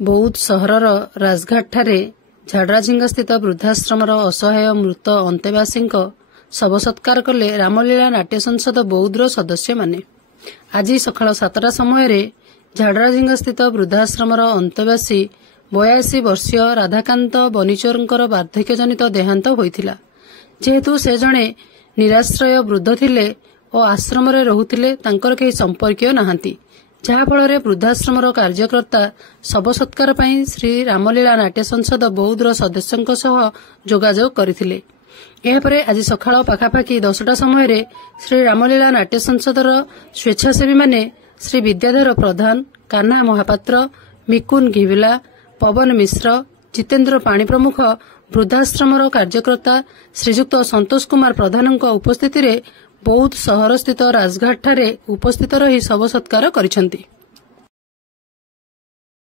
बौद्ध सहरर राजघाटଠାରେ ଝାଡ଼ରାଜିଙ୍ଗସ୍ଥିତ ବୃଦ୍ଧାଶ୍ରମର ଅସହାୟ ମୃତ ଅନ୍ତେବାସୀଙ୍କ ଶବ ସତ୍କାର କଲେ ରାମଲୀଳା ନାଟ୍ୟ ସଂସଦ ବୌଦ୍ଧର ସଦସ୍ୟମାନେ। ଆଜି ସକାଳ 7ଟା ସମୟରେ ଝାଡ଼ରାଜିଙ୍ଗସ୍ଥିତ ବୃଦ୍ଧାଶ୍ରମର ଅନ୍ତେବାସୀ 82 ବର୍ଷୀୟ ରାଧାକାନ୍ତ ବନିଚୋରଙ୍କର ବାର୍ଦ୍ଧକ୍ୟଜନିତ ଦେହାନ୍ତ ହୋଇଥିଲା। ଯେହେତୁ ସେ ଜଣେ ନିରାଶ୍ରୟ ବୃଦ୍ଧ ଥିଲେ ଓ ଆଶ୍ରମରେ ରହୁଥିଲେ, ତାଙ୍କର କେହି ସମ୍ପର୍କୀୟ ନାହାନ୍ତି, ଯାହାଫଳରେ ବୃଦ୍ଧାଶ୍ରମର କାର୍ଯ୍ୟକର୍ତ୍ତା ଶବ ସତ୍କାର ପାଇଁ ଶ୍ରୀ ରାମଲୀଳା ନାଟ୍ୟ ସଂସଦ ବୌଦ୍ଧର ସଦସ୍ୟଙ୍କ ସହ ଯୋଗାଯୋଗ କରିଥିଲେ। ଏହାପରେ ଆଜି ସକାଳ ପାଖାପାଖି 10ଟା ସମୟରେ ଶ୍ରୀ ରାମଲୀଳା ନାଟ୍ୟ ସଂସଦର ସ୍ୱେଚ୍ଛାସେବୀମାନେ ଶ୍ରୀ ବିଦ୍ୟାଧର ପ୍ରଧାନ, କାହ୍ନା ମହାପାତ୍ର, ମିକୁନ ଘିବିଲା, ପବନ ମିଶ୍ର, ଜିତେନ୍ଦ୍ର ପାଣି ପ୍ରମୁଖ ବୃଦ୍ଧାଶ୍ରମର କାର୍ଯ୍ୟକର୍ତ୍ତା ଶ୍ରୀଯୁକ୍ତ ସନ୍ତୋଷ କୁମାର ପ୍ରଧାନଙ୍କ ଉପସ୍ଥିତିରେ ବୌଦ୍ଧ ସହରସ୍ଥିତ ରାଜଘାଟଠାରେ ଉପସ୍ଥିତ ରହି ଶବ ସତ୍କାର କରିଛନ୍ତି।